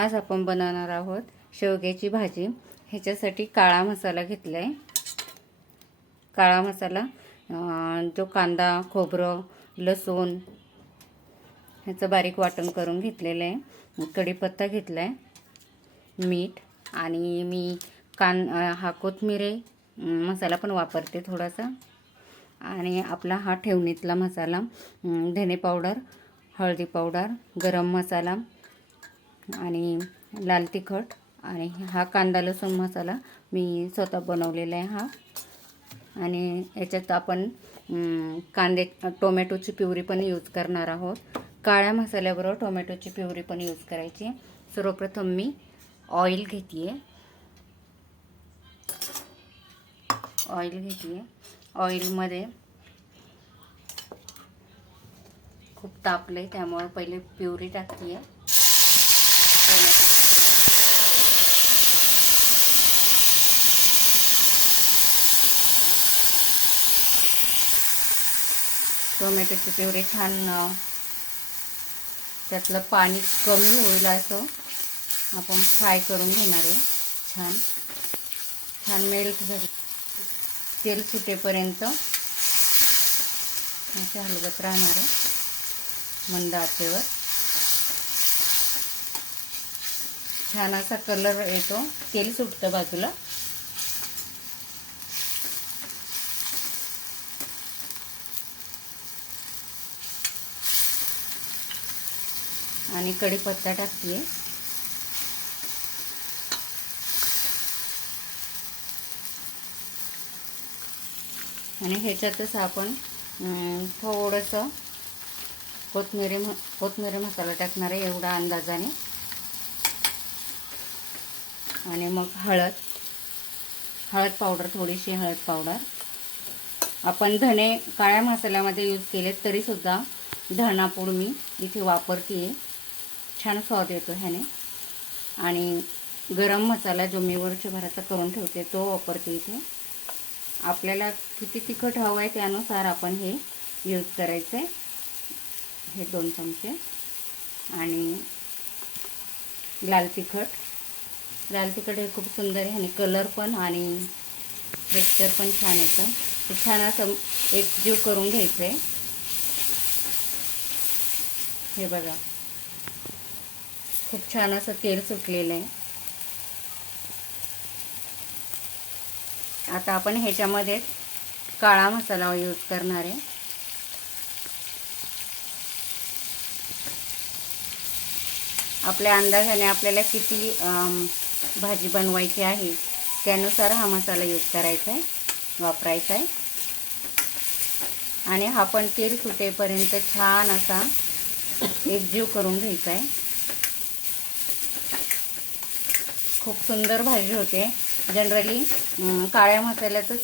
आज आपण बनवणार आहोत शेवग्याची भाजी. ह्याच्यासाठी काळा मसाला घेतला आहे काळा मसाला जो कांदा खोबरं लसूण ह्याचं बारीक वाटण करून घेतलेलं आहे. कढीपत्ता घेतला आहे मीठ आणि मी कान हा कोथमिरे मसाला पण वापरते थोडासा. आणि आपला हा ठेवणीतला मसाला धने पावडर हळदी पावडर गरम मसाला आणि लाल तिखट आणि हा कांदा लसूण मसाला मी स्वतः बनवलेला आहे हा. आणि याच्यात आपण कांदे टोमॅटोची प्युरी पण यूज करणार आहोत. काळ्या मसाल्याबरोबर टोमॅटोची प्युरी पण यूज करायची. सर्वप्रथम मी ऑइल घेते आहे ऑइल घेते आहे ऑइलमध्ये खूप तापलं आहे त्यामुळं पहिले प्युरी टाकते आहे टोमॅटोची प्युरी टोमॅटोची प्युरी छान त्यातलं पाणी कमी होईल असं आपण फ्राय करून घेणार आहे. छान. छान मेल्ट झाली. तेल सुटेपर्यंत असे हलवत राहणार आहे. मंद आचेवर. छान असा कलर येतो. तेल सुटतं बाजूला. आणि कढीपत्ता टाकते. आणि ह्याच्यातच आपण थोडंसं कोथमिरी म कोथमिरी मसाला टाकणार आहे एवढा अंदाजाने. आणि मग हळद हळद पावडर थोडीशी हळद पावडर. आपण धने काळ्या मसाल्यामध्ये यूज केले तरीसुद्धा धणापूड मी इथे वापरते आहे छान स्वाद येतो ह्याने. आणि गरम मसाला जो मी वर्षभराचा करून ठेवते तो वापरते इथे. आपल्याला किती तिखट हवं आहे त्यानुसार आपण हे यूज करायचं. आहे हे दोन चमचे. आणि लाल तिखट. लाल तिखट हे खूप सुंदर आहे. आणि कलर पण आणि टेक्स्चर पण छान येतं. ते छान असं एकजीव करून घ्यायचं आहे हे बघा. खूप छान असं तेल सुटलेलं आहे. आता आपण ह्याच्यामध्ये काळा मसाला यूज करणार आहे. आपल्या अंदाजाने आपल्याला किती भाजी बनवायची आहे त्यानुसार हा मसाला यूज करायचा आहे वापरायचा आहे. आणि हा पण तेल सुटेपर्यंत छान असा एकजीव करून घ्यायचा आहे. खूप सुंदर भाजी होते. जनरली काळ्या मसाल्यातच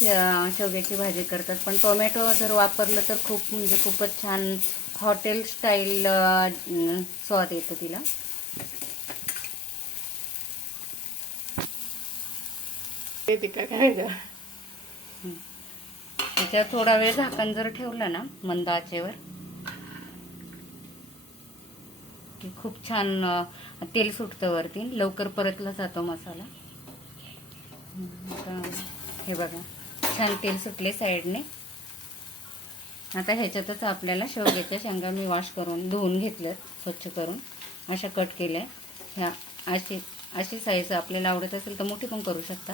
शेवग्याची भाजी करतात. पण टोमॅटो जर वापरलं तर खूप म्हणजे खूपच छान हॉटेल स्टाईल स्वाद येतो तिला. ते काय त्याच्यावर थोडा वेळ झाकण जर ठेवलं ना मंद आचेवर की खूप छान तेल सुटतं वरती. लवकर परतला जातो मसाला. आता हे बघा. छान तेल सुटले साईडने. आता ह्याच्यातच आपल्याला शेवग्याच्या शेंगा मी वॉश करून धुवून घेतलं स्वच्छ करून. अशा कट केल्या. ह्या अशी अशी साईज आपल्याला आवडत असेल तर मोठी पण करू शकता.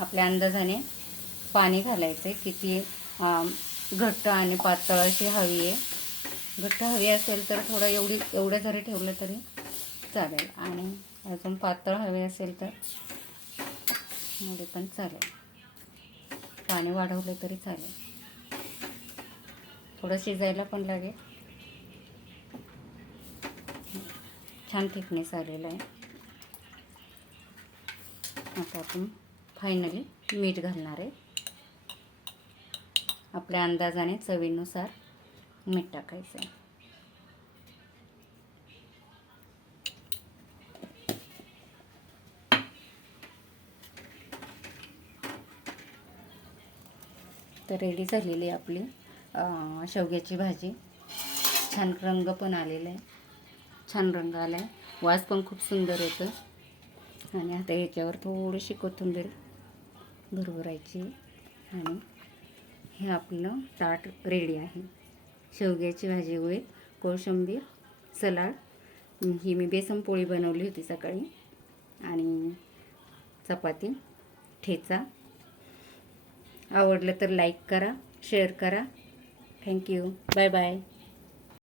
आपल्या अंदाजाने पाणी घालायचं आहे किती घट्ट आणि पातळ अशी हवी आहे. घट्ट हवी असेल तर थोडं एवढी एवढं जरी ठेवलं तरी चालेल. आणि अजून पातळ हवे असेल तर एवढे पण चालेल. पाणी वाढवलं तरी चालेल. थोडं शिजायला पण लागेल. छान थिकनेस आलेला आहे. आता आपण फायनली मीठ घालणार आहे. आपल्या अंदाजाने चवीनुसार मीठ टाकायचं आहे तर रेडी झालेली आहे आपली शेवग्याची भाजी. छान रंग पण आलेला आहे. छान रंग आला आहे वास पण खूप सुंदर येतं आणि आता याच्यावर थोडीशी कोथिंबीर भरभरायची. आणि हे आपलं ताट रेडी आहे. शेवग्याची भाजी होईल कोळशंबीर सलाड. ही मी बेसन पोळी बनवली होती सकाळी. आणि चपाती ठेचा. आवडलं तर लाईक करा शेअर करा. Thank you bye bye